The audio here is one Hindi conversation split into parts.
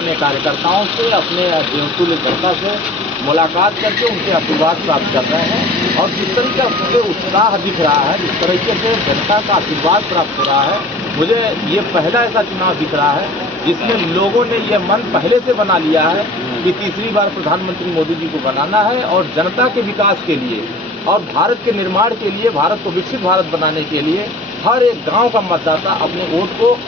अपने कार्यकर्ताओं से, अपने देवतुल्य जनता से मुलाकात करके उनसे आशीर्वाद प्राप्त कर रहे हैं और जिस तरीके से उत्साह दिख रहा है, जिस तरीके से जनता का आशीर्वाद प्राप्त हो रहा है, मुझे ये पहला ऐसा चुनाव दिख रहा है जिसमें लोगों ने ये मन पहले से बना लिया है कि तीसरी बार प्रधानमंत्री मोदी जी को बनाना है और जनता के विकास के लिए और भारत के निर्माण के लिए, भारत को विकसित भारत बनाने के लिए हर एक गांव का मतदाता अपने वोट को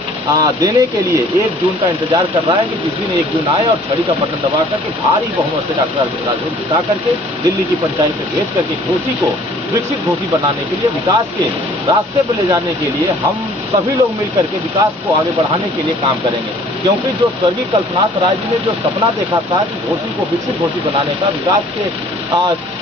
देने के लिए 1 जून का इंतजार कर रहा है कि जिस दिन 1 जून आए और छड़ी का बटन दबा करके भारी बहुमत से डॉक्टर अरविंद राजभर जिता करके दिल्ली की पंचायत में भेज करके घोसी को विकसित घोसी बनाने के लिए, विकास के रास्ते पर ले जाने के लिए हम सभी लोग मिलकर के विकास को आगे बढ़ाने के लिए काम करेंगे। क्योंकि जो स्वर्गीय कल्पनाथ राय जी ने जो सपना देखा था कि घोसी को विकसित घोसी बनाने का, विकास के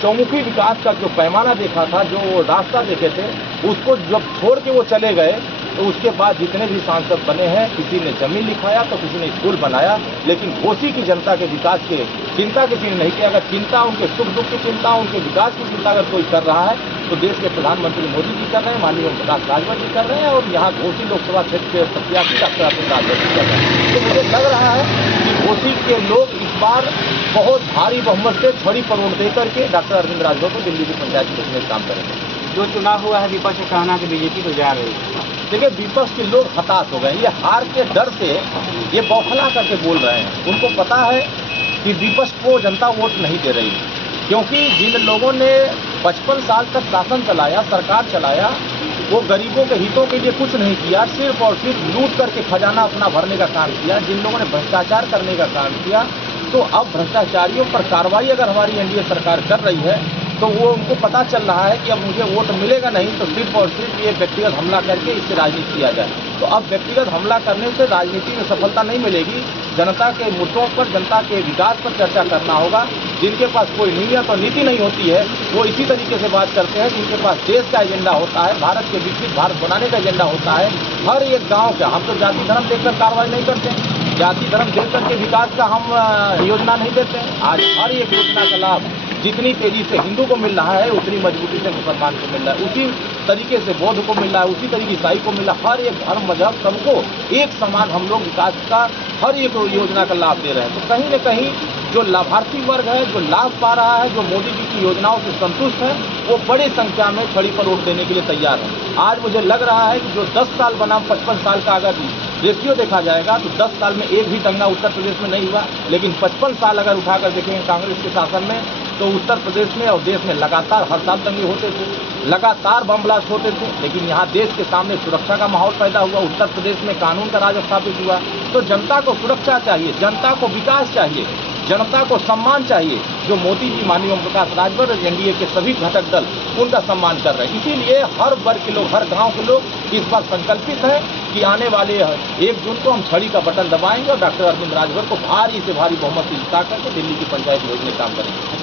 चौमुखी विकास का जो पैमाना देखा था, जो रास्ता देखे थे, उसको जब छोड़ के वो चले गए तो उसके बाद जितने भी सांसद बने हैं, किसी ने जमीन लिखाया तो किसी ने स्कूल बनाया, लेकिन घोसी की जनता के विकास के चिंता किसी ने नहीं किया। अगर चिंता, उनके सुख दुख की चिंता, उनके विकास की चिंता अगर कोई कर रहा है तो देश के प्रधानमंत्री मोदी जी कर रहे हैं, माननीय प्रकाश राजभर जी कर रहे हैं और यहाँ घोसी लोकसभा क्षेत्र के प्रत्याशी डॉक्टर अरविंद राजभर जी कर रहे हैं। तो मुझे लग रहा है कि घोसी के लोग इस बार बहुत भारी बहुमत से छड़ी पर वोट देकर के डॉक्टर अरविंद राजभर को दिल्ली की पंचायत में भेजने का काम करेंगे। जो चुनाव हुआ है, विपक्ष का कहना कि बीजेपी को जा रही है। देखिए, विपक्ष के लोग हताश हो गए, ये हार के डर से ये बौखला करके बोल रहे हैं। उनको पता है कि विपक्ष को जनता वोट नहीं दे रही, क्योंकि जिन लोगों ने 55 साल तक शासन चलाया, सरकार चलाया, वो गरीबों के हितों के लिए कुछ नहीं किया, सिर्फ और सिर्फ लूट करके खजाना अपना भरने का काम किया। जिन लोगों ने भ्रष्टाचार करने का काम किया, तो अब भ्रष्टाचारियों पर कार्रवाई अगर हमारी एनडीए सरकार कर रही है तो वो उनको पता चल रहा है कि अब मुझे वोट मिलेगा नहीं, तो सिर्फ और सिर्फ ये व्यक्तिगत हमला करके इससे राजनीति किया जाए। तो अब व्यक्तिगत हमला करने से राजनीति में सफलता नहीं मिलेगी। जनता के मुद्दों पर, जनता के विकास पर चर्चा करना होगा। जिनके पास कोई नीयत और नीति नहीं होती है, वो इसी तरीके से बात करते हैं। जिनके पास देश का एजेंडा होता है, भारत के विकसित भारत बनाने का एजेंडा होता है, हर एक गाँव का, हम तो जाति धर्म देखकर कार्रवाई नहीं करते, जाति धर्म देख करके विकास का हम योजना नहीं देते हैं। आज हर एक योजना का लाभ जितनी तेजी से हिंदू को मिल रहा है, उतनी मजबूती से मुसलमान को मिल रहा है, उसी तरीके से बौद्ध को मिल रहा है, उसी तरीके ईसाई को मिल रहा है। हर एक धर्म मजहब सबको एक समान हम लोग विकास का हर एक योजना का लाभ दे रहे हैं। तो कहीं न कहीं जो लाभार्थी वर्ग है, जो लाभ पा रहा है, जो मोदी जी की योजनाओं से संतुष्ट है, वो बड़ी संख्या में छड़ी पर वोट देने के लिए तैयार है। आज मुझे लग रहा है कि जो 10 साल बनाम 55 साल का अगर रेशियो देखा जाएगा तो 10 साल में एक भी दंगा उत्तर प्रदेश में नहीं हुआ, लेकिन 55 साल अगर उठाकर देखेंगे कांग्रेस के शासन में, तो उत्तर प्रदेश में और देश में लगातार हर साल दंगे होते थे, लगातार बम ब्लास्ट होते थे। लेकिन यहाँ देश के सामने सुरक्षा का माहौल पैदा हुआ, उत्तर प्रदेश में कानून का राज स्थापित हुआ। तो जनता को सुरक्षा चाहिए, जनता को विकास चाहिए, जनता को सम्मान चाहिए। जो मोदी जी, माननीय प्रकाश राजभर, एनडीए के सभी घटक दल उनका सम्मान कर रहे हैं। इसीलिए हर वर्ग के लोग, हर गांव के लोग इस बार संकल्पित हैं कि आने वाले 1 जून को हम छड़ी का बटन दबाएंगे और डॉक्टर अरविंद राजभर को भारी से भारी बहुमत से जिता करके दिल्ली की पंचायत भेजने का काम करेंगे।